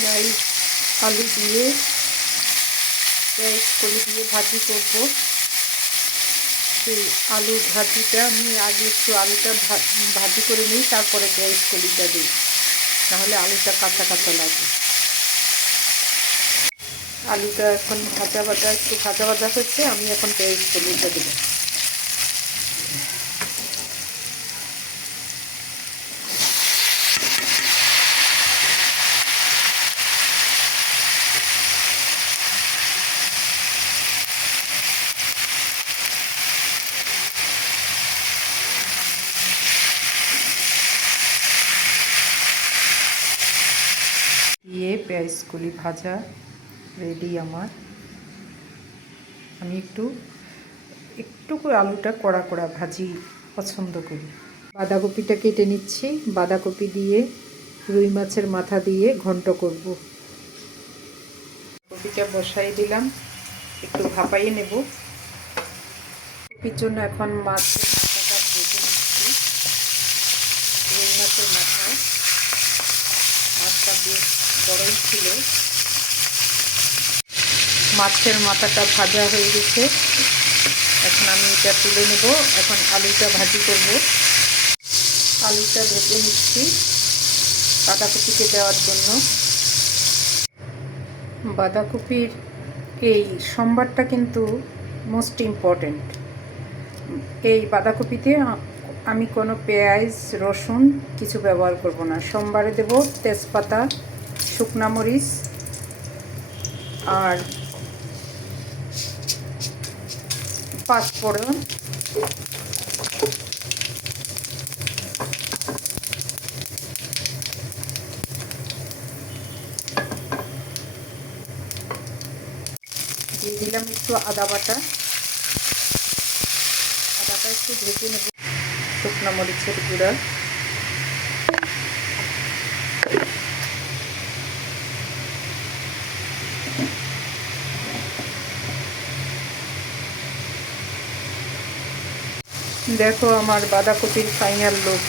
যাই আলু দিয়ে পেঁয়াজ কলি দিয়ে ভাজি করব। সেই আলু ভাজিটা আমি আগে একটু আলুটা ভাজি করে নিই, তারপরে পেঁয়াজ কলিটা দিই, নাহলে আলুটা কাঁচা কাঁচা লাগে। আলুটা এখন একটু ভাজা ভাজা হচ্ছে, আমি এখন পেঁয়াজ কলিটা দেবো। দিয়ে পেঁয়াজ কলি ভাজা রেডি আমার। আমি একটু করে আলুটা কড়া কড়া ভাজি পছন্দ করি। বাঁধাকপিটা কেটে নিচ্ছি। বাঁধাকপি দিয়ে রুই মাছের মাথা দিয়ে ঘন্ট করব। কপিটা বসাই দিলাম, একটু ভাপাইয়ে নেব। কপির জন্য এখন মাছের মাথাটা ভেজে নিচ্ছি। রুই মাছের মাথা, মাছটা বেশ বড়ই ছিল। মাছের মাথাটা ভাজা হয়ে গেছে, এখন আমি এটা তুলে নেব। এখন আলুটা ভাজি করব। আলুটা ভেজে নিচ্ছি বাঁধাকপিকে দেওয়ার জন্য। বাঁধাকপির এই সম্বারটা কিন্তু মোস্ট ইম্পর্ট্যান্ট। এই বাঁধাকপিতে আমি কোনো পেঁয়াজ রসুন কিছু ব্যবহার করব না। সম্বারে দেব তেজপাতা, শুকনা মরিচ আর পাঁচফোড়ন, দিয়ে দিলাম একটু আদা বাটা। আদাটা একটু ভেজে নেব। শুকনো মরিচের গুঁড়া, দেখো আমার বাঁধাকপির ফাইনাল লুক।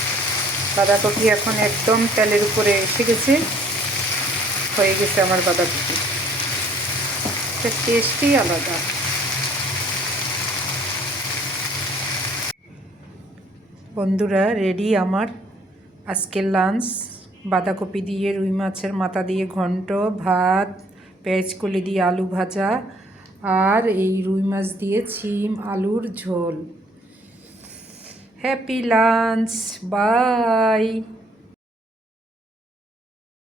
বাঁধাকপি এখন একদম তেলের উপরে এসে গেছে, হয়ে গেছে আমার বাঁধাকপি। টেস্টই আলাদা। বন্ধুরা, রেডি আমার আজকের লাঞ্চ। বাঁধাকপি দিয়ে রুই মাছের মাথা দিয়ে ঘন্ট, ভাত, পেঁয়াজ কলি দিয়ে আলু ভাজা, আর এই রুই মাছ দিয়ে শিম আলুর ঝোল। Happy lunch, by.